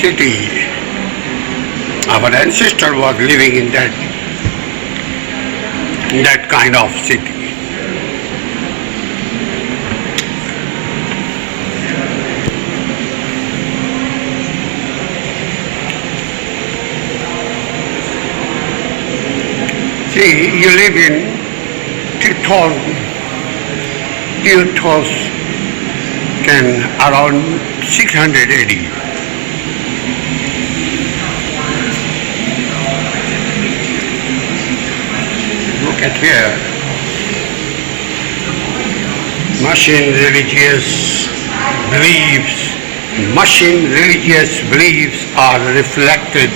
city. Our ancestor was living in that kind of city. See, you live in 2010, around 600 AD. Look at here. Machine religious beliefs are reflected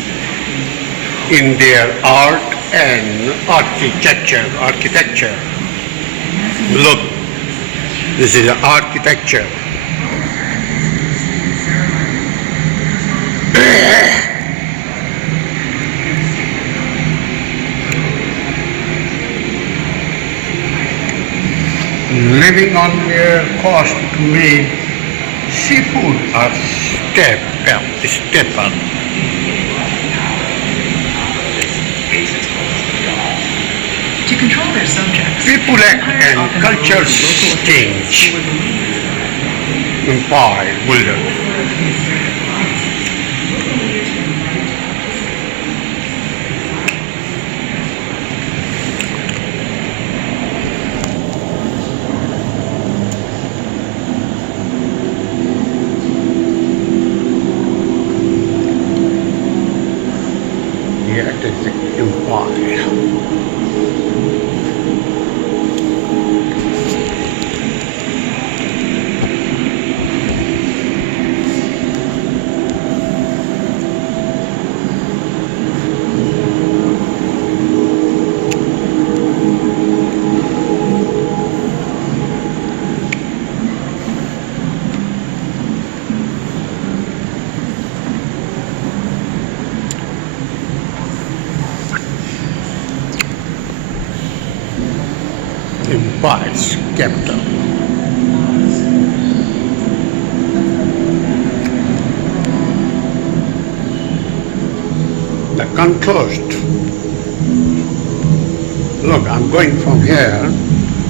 in their art and architecture. Look, this is architecture. Living on their cost made seafood a staple. To control their subjects, People act and cultures change. Empire builders. Yeah, it is the empire. Empire's capital. The contrast. Look, I'm going from here.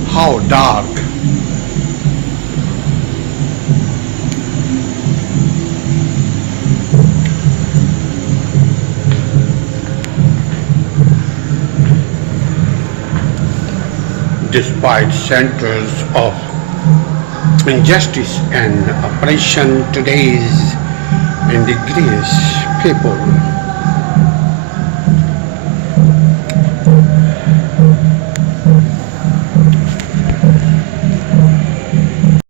How dark. Despite centers of injustice and oppression, today's indigenous people